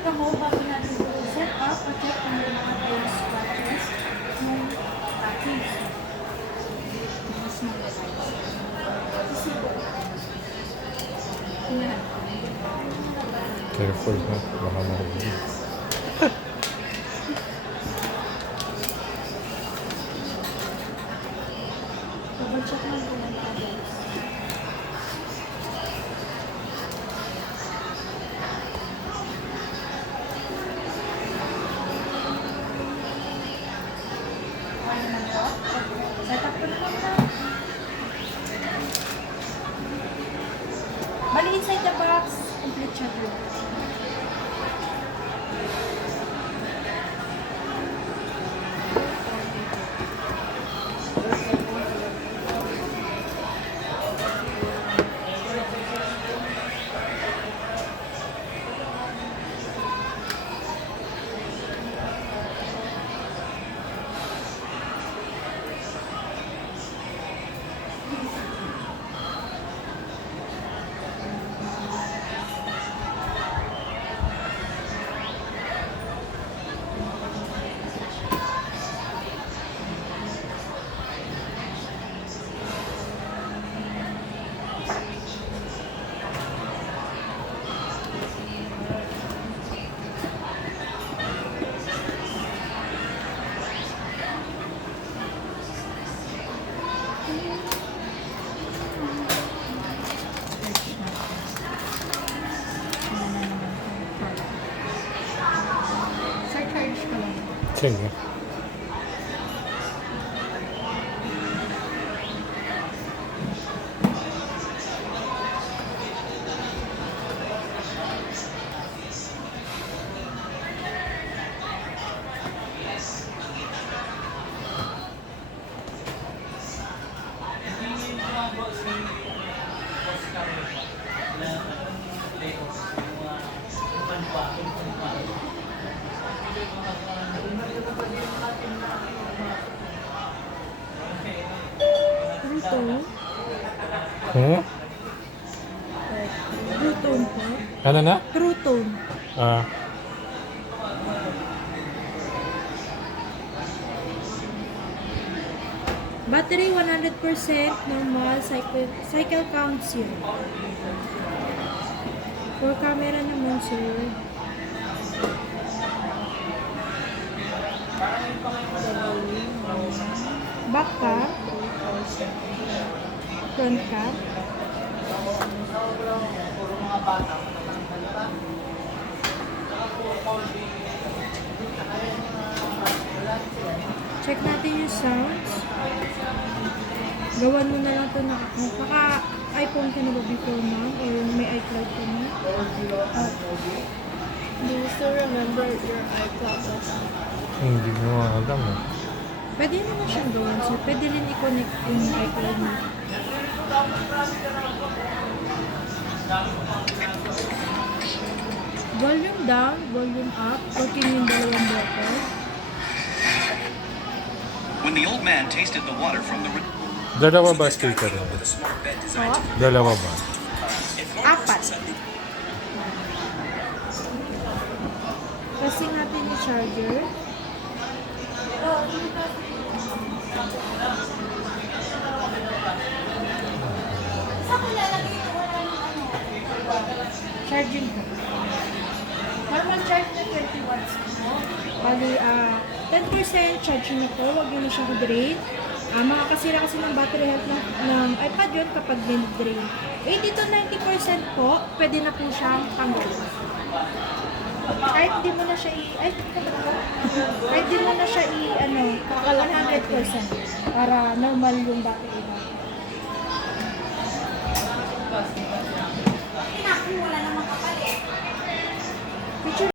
karga mo bago natin set up o check kung may mga tayo scratches ng package. Mas malalay. Kasi yan. Careful ha, baka mahuli. Double check lang po yung tables. Set up ko na lang na. Bali inside the box, complete shutter. Surcharge ko lang. Sige. True tone. Hmm? True tone po. Ano na? True tone. Ah, Battery 100% normal, cycle count 0. For camera naman sir. Back cam. Front cam. Check natin yung sounds. Gawan mo na lang ito na iPhone ka na ba before ma'am? Or may iCloud ka na? Do you still remember your iCloud lesson? hindi mo alam eh. Pwede naman siyang gawan sir. Pwede rin i-connect yung iCloud mo. Volume down, volume up. Working yung dalawang button. When the old man tasted the water from the Dalawa ba speaker? Dalawa ba? Apat. Kasi natin yung charger. Charging ko. Normal charge na 20 watts po. Bali, 10% charge nito. Huwag yun na siyang drain. Makakasira kasi ng battery health ng iPad yun kapag din-drain. 80 to 90% po, pwede na po siyang tanggalin. Kahit di mo na siya kahit di mo na siya 100% para normal yung battery.